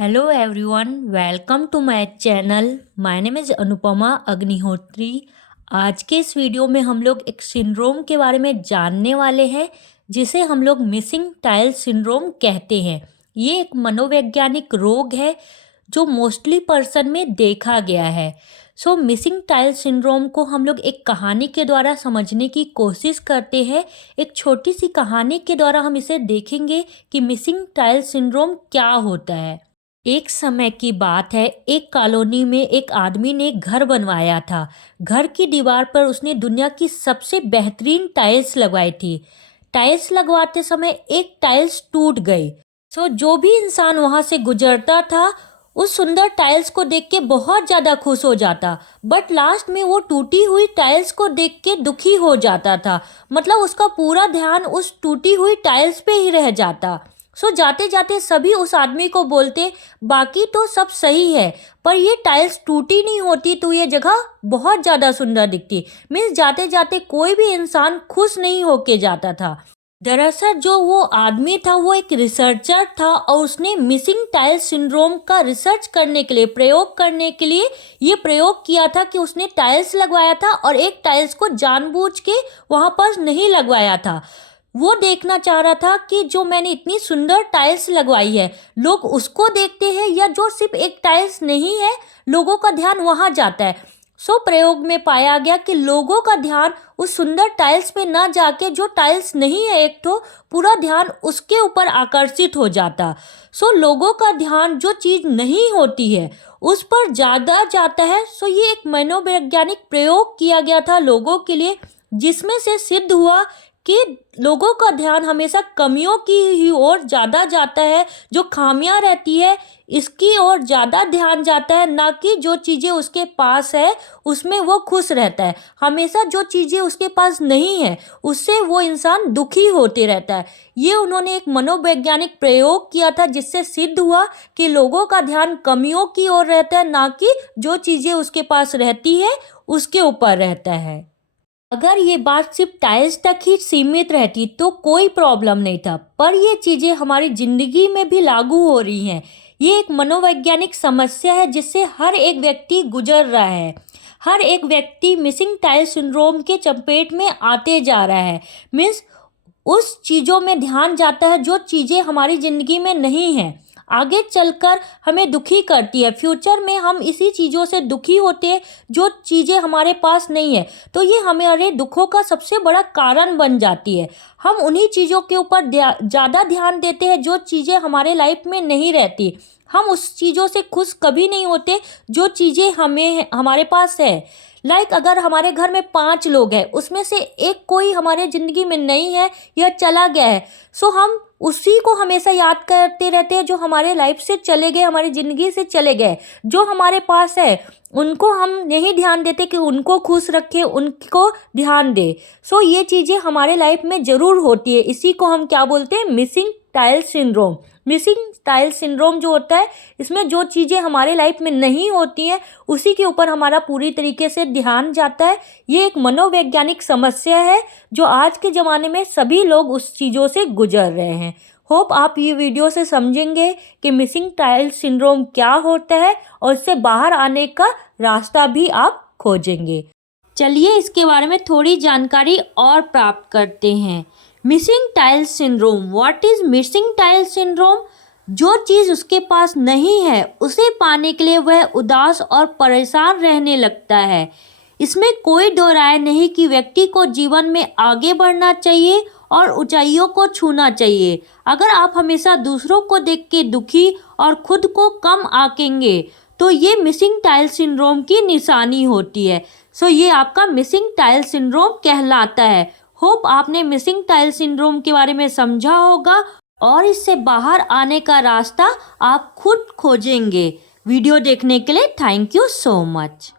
Hello everyone, welcome to my channel. My name is Anupama Agnihotri. आज के इस वीडियो में हम लोग एक सिंड्रोम के बारे में जानने वाले हैं जिसे हम लोग मिसिंग टाइल सिंड्रोम कहते हैं। ये एक मनोवैज्ञानिक रोग है जो मोस्टली पर्सन में देखा गया है। मिसिंग टाइल सिंड्रोम को हम लोग एक कहानी के द्वारा समझने की कोशिश करते हैं। एक छोटी सी कहानी के द्वारा हम इसे देखेंगे कि मिसिंग टाइल सिंड्रोम क्या होता है। एक समय की बात है, एक कॉलोनी में एक आदमी ने एक घर बनवाया था। घर की दीवार पर उसने दुनिया की सबसे बेहतरीन टाइल्स लगवाई थी। टाइल्स लगवाते समय एक टाइल्स टूट गई। जो भी इंसान वहां से गुजरता था उस सुंदर टाइल्स को देख के बहुत ज़्यादा खुश हो जाता, बट लास्ट में वो टूटी हुई टाइल्स को देख के दुखी हो जाता था। मतलब उसका पूरा ध्यान उस टूटी हुई टाइल्स पे ही रह जाता। जाते जाते सभी उस आदमी को बोलते, बाकी तो सब सही है पर ये टाइल्स टूटी नहीं होती तो ये जगह बहुत ज़्यादा सुंदर दिखती। मीन्स जाते जाते कोई भी इंसान खुश नहीं होके जाता था। दरअसल जो वो आदमी था वो एक रिसर्चर था और उसने मिसिंग टाइल सिंड्रोम का रिसर्च करने के लिए, प्रयोग करने के लिए ये प्रयोग किया था कि उसने टाइल्स लगवाया था और एक टाइल्स को जानबूझ के वहाँ पर नहीं लगवाया था। वो देखना चाह रहा था कि जो मैंने इतनी सुंदर टाइल्स लगवाई है लोग उसको देखते हैं या जो सिर्फ एक टाइल्स नहीं है लोगों का ध्यान वहाँ जाता है। प्रयोग में पाया गया कि लोगों का ध्यान उस सुंदर टाइल्स पे ना जाके जो टाइल्स नहीं है एक तो पूरा ध्यान उसके ऊपर आकर्षित हो जाता। लोगों का ध्यान जो चीज़ नहीं होती है उस पर ज़्यादा जाता है। ये एक मनोवैज्ञानिक प्रयोग किया गया था लोगों के लिए, जिसमें से सिद्ध हुआ कि लोगों का ध्यान हमेशा कमियों की ही ओर ज़्यादा जाता है। जो खामियां रहती है इसकी ओर ज़्यादा ध्यान जाता है, ना कि जो चीज़ें उसके पास है उसमें वो खुश रहता है। हमेशा जो चीज़ें उसके पास नहीं है उससे वो इंसान दुखी होते रहता है। ये उन्होंने एक मनोवैज्ञानिक प्रयोग किया था जिससे सिद्ध हुआ कि लोगों का ध्यान कमियों की ओर रहता है, ना कि जो चीज़ें उसके पास रहती है उसके ऊपर रहता है। अगर ये बात सिर्फ टाइल्स तक ही सीमित रहती तो कोई प्रॉब्लम नहीं था, पर ये चीज़ें हमारी ज़िंदगी में भी लागू हो रही हैं। ये एक मनोवैज्ञानिक समस्या है जिससे हर एक व्यक्ति गुजर रहा है। हर एक व्यक्ति मिसिंग टाइल सिंड्रोम के चपेट में आते जा रहा है। मीन्स उस चीज़ों में ध्यान जाता है जो चीज़ें हमारी ज़िंदगी में नहीं हैं, आगे चलकर हमें दुखी करती है। फ्यूचर में हम इसी चीज़ों से दुखी होते हैं जो चीज़ें हमारे पास नहीं है, तो ये हमारे दुखों का सबसे बड़ा कारण बन जाती है। हम उन्हीं चीज़ों के ऊपर ज़्यादा ध्यान देते हैं जो चीज़ें हमारे लाइफ में नहीं रहती। हम उस चीज़ों से खुश कभी नहीं होते जो चीज़ें हमारे पास है। अगर हमारे घर में 5 लोग हैं उसमें से एक कोई हमारे ज़िंदगी में नहीं है या चला गया है, हम उसी को हमेशा याद करते रहते हैं जो हमारे लाइफ से चले गए, हमारी ज़िंदगी से चले गए। जो हमारे पास है उनको हम नहीं ध्यान देते कि उनको खुश रखें, उनको ध्यान दे। ये चीज़ें हमारे लाइफ में ज़रूर होती है। इसी को हम क्या बोलते हैं, missing tile syndrome. Missing tile syndrome जो होता है इसमें जो चीज़ें हमारे लाइफ में नहीं होती हैं उसी के ऊपर हमारा पूरी तरीके से ध्यान जाता है। ये एक मनोवैज्ञानिक समस्या है जो आज के ज़माने में सभी लोग उस चीज़ों से गुजर रहे हैं। होप आप ये वीडियो से समझेंगे कि मिसिंग टाइल सिंड्रोम क्या होता है और इससे बाहर आने का रास्ता भी आप खोजेंगे। चलिए इसके बारे में थोड़ी जानकारी और प्राप्त करते हैं। Missing tile syndrome, what is missing tile syndrome? जो चीज़ उसके पास नहीं है उसे पाने के लिए वह उदास और परेशान रहने लगता है। इसमें कोई दो राय नहीं कि व्यक्ति को जीवन में आगे बढ़ना चाहिए और ऊंचाइयों को छूना चाहिए। अगर आप हमेशा दूसरों को देख के दुखी और खुद को कम आंकेंगे तो ये मिसिंग टाइल सिंड्रोम की निशानी होती है। ये आपका मिसिंग टाइल सिंड्रोम कहलाता है। होप आपने मिसिंग टाइल सिंड्रोम के बारे में समझा होगा और इससे बाहर आने का रास्ता आप खुद खोजेंगे। वीडियो देखने के लिए थैंक यू सो मच।